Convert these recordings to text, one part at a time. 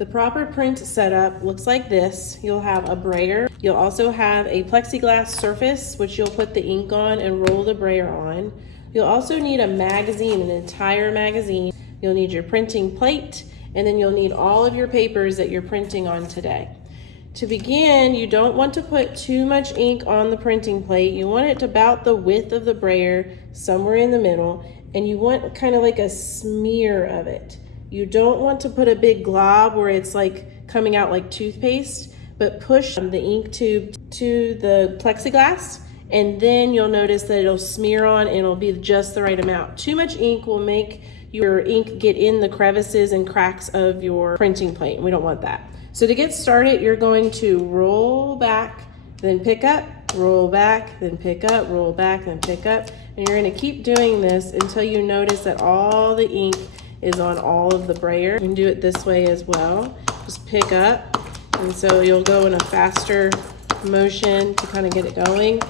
The proper print setup looks like this. You'll have a brayer. You'll also have a plexiglass surface, which you'll put the ink on and roll the brayer on. You'll also need a magazine, an entire magazine. You'll need your printing plate, and then you'll need all of your papers that you're printing on today. To begin, you don't want to put too much ink on the printing plate. You want it about the width of the brayer, somewhere in the middle, and you want kind of like a smear of it. You don't want to put a big glob where it's like coming out like toothpaste, but push the ink tube to the plexiglass, and then you'll notice that it'll smear on and it'll be just the right amount. Too much ink will make your ink get in the crevices and cracks of your printing plate. We don't want that. So to get started, you're going to roll back, then pick up, roll back, then pick up, roll back, then pick up. And you're gonna keep doing this until you notice that all the ink is on all of the brayer. You can do it this way as well. Just pick up, and so you'll go in a faster motion to kind of get it going.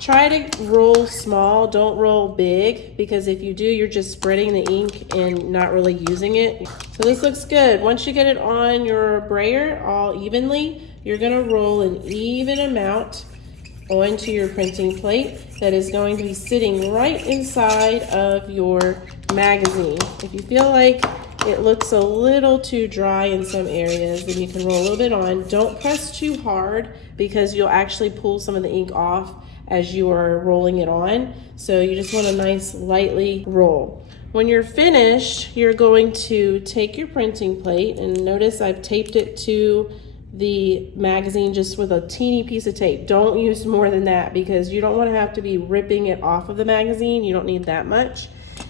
Try to roll small, don't roll big, because if you do, you're just spreading the ink and not really using it. So this looks good. Once you get it on your brayer all evenly, you're gonna roll an even amount onto your printing plate that is going to be sitting right inside of your magazine. If you feel like it looks a little too dry in some areas, then you can roll a little bit on. Don't press too hard because you'll actually pull some of the ink off as you are rolling it on. So you just want a nice lightly roll. When you're finished, you're going to take your printing plate, and notice I've taped it to the magazine just with a teeny piece of tape. Don't use more than that because you don't want to have to be ripping it off of the magazine. You don't need that much.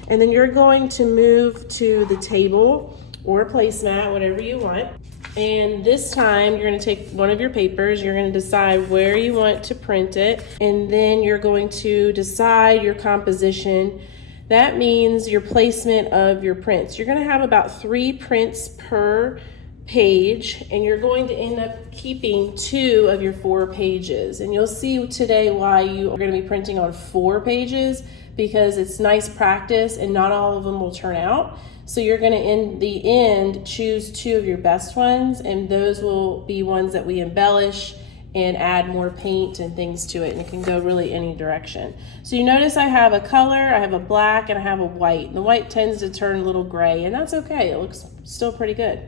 And then you're going to move to the table or placemat, whatever you want. And this time you're going to take one of your papers, you're going to decide where you want to print it, and then you're going to decide your composition. That means your placement of your prints. You're going to have about 3 prints per page, and you're going to end up keeping 2 of your 4 pages. And you'll see today why you are going to be printing on 4 pages, because it's nice practice and not all of them will turn out. So you're going to, in the end, choose 2 of your best ones, and those will be ones that we embellish and add more paint and things to it, and it can go really any direction. So you notice I have a color, I have a black, and I have a white. And the white tends to turn a little gray, and that's okay. It looks still pretty good.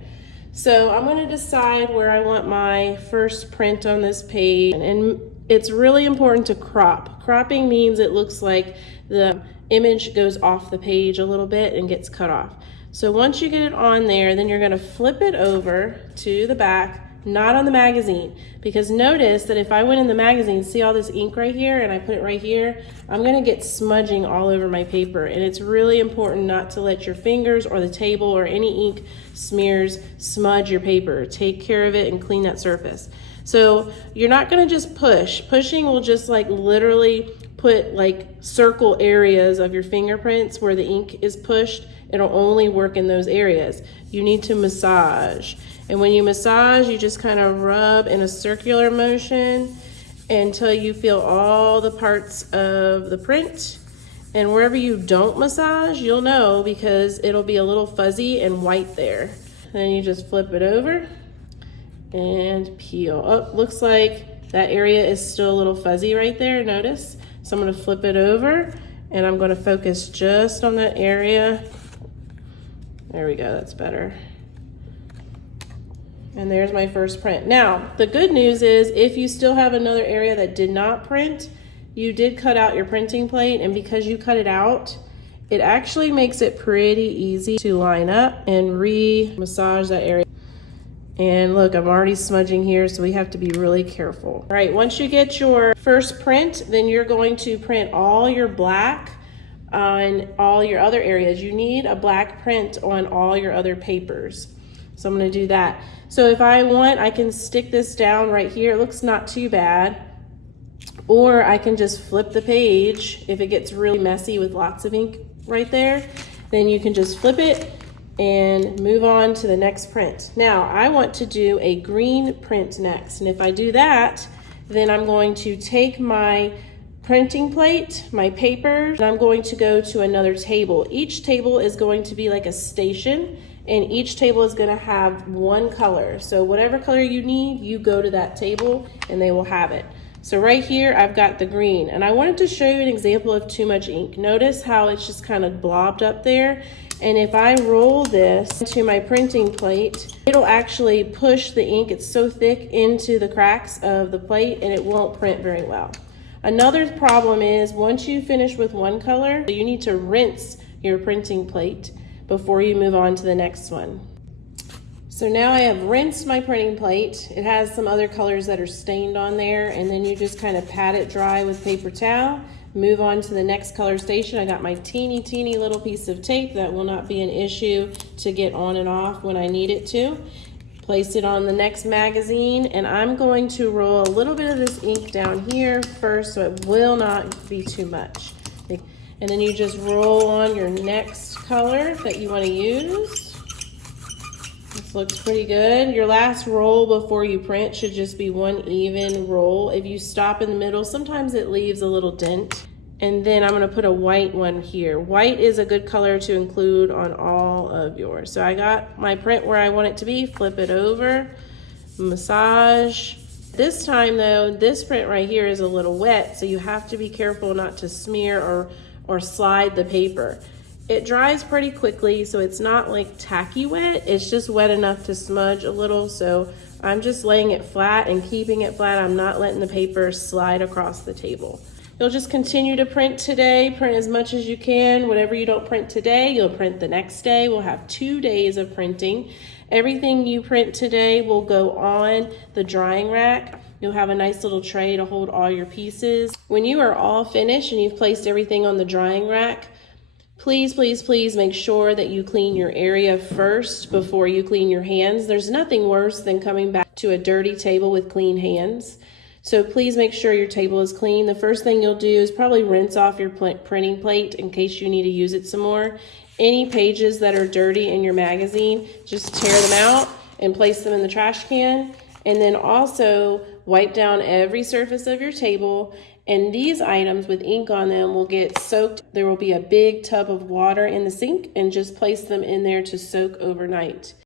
So I'm going to decide where I want my first print on this page, and it's really important to crop. Cropping means it looks like the image goes off the page a little bit and gets cut off. So once you get it on there, then you're going to flip it over to the back, not on the magazine, because notice that if I went in the magazine, see all this ink right here, and I put it right here, I'm going to get smudging all over my paper. And it's really important not to let your fingers or the table or any ink smears smudge your paper. Take care of it and clean that surface. So you're not going to just push. Pushing will just like literally put like circle areas of your fingerprints where the ink is pushed. It'll only work in those areas. You need to massage. And when you massage, you just kind of rub in a circular motion until you feel all the parts of the print. And wherever you don't massage, you'll know because it'll be a little fuzzy and white there. Then you just flip it over and peel. Oh, looks like that area is still a little fuzzy right there, notice? So I'm gonna flip it over and I'm gonna focus just on that area. There we go, that's better. And there's my first print. Now, the good news is if you still have another area that did not print, you did cut out your printing plate, and because you cut it out, it actually makes it pretty easy to line up and re-massage that area. And look, I'm already smudging here, so we have to be really careful. All right, once you get your first print, then you're going to print all your black on all your other areas. You need a black print on all your other papers. So I'm gonna do that. So if I want, I can stick this down right here. It looks not too bad. Or I can just flip the page. If it gets really messy with lots of ink right there, then you can just flip it and move on to the next print. Now, I want to do a green print next. And if I do that, then I'm going to take my printing plate, my paper, and I'm going to go to another table. Each table is going to be like a station, and each table is going to have one color. So whatever color you need, you go to that table and they will have it. So right here, I've got the green, and I wanted to show you an example of too much ink. Notice how it's just kind of blobbed up there. And if I roll this to my printing plate, it'll actually push the ink, it's so thick, into the cracks of the plate, and it won't print very well. Another problem is once you finish with one color, you need to rinse your printing plate before you move on to the next one. So now I have rinsed my printing plate. It has some other colors that are stained on there, and then you just kind of pat it dry with paper towel, move on to the next color station. I got my teeny little piece of tape that will not be an issue to get on and off when I need it to. Place it on the next magazine, and I'm going to roll a little bit of this ink down here first so it will not be too much. And then you just roll on your next color that you want to use. This looks pretty good. Your last roll before you print should just be one even roll. If you stop in the middle, sometimes it leaves a little dent. And then I'm going to put a white one here. White is a good color to include on all of yours. So I got my print where I want it to be. Flip it over, massage. This time though, this print right here is a little wet, so you have to be careful not to smear or slide the paper. It dries pretty quickly, so it's not like tacky wet. It's just wet enough to smudge a little. So I'm just laying it flat and keeping it flat. I'm not letting the paper slide across the table. You'll just continue to print today, print as much as you can. Whatever you don't print today, you'll print the next day. We'll have 2 days of printing. Everything you print today will go on the drying rack. You'll have a nice little tray to hold all your pieces. When you are all finished and you've placed everything on the drying rack, please make sure that you clean your area first before you clean your hands. There's nothing worse than coming back to a dirty table with clean hands. So please make sure your table is clean. The first thing you'll do is probably rinse off your printing plate in case you need to use it some more. Any pages that are dirty in your magazine, just tear them out and place them in the trash can. And then also wipe down every surface of your table. And these items with ink on them will get soaked. There will be a big tub of water in the sink, and just place them in there to soak overnight.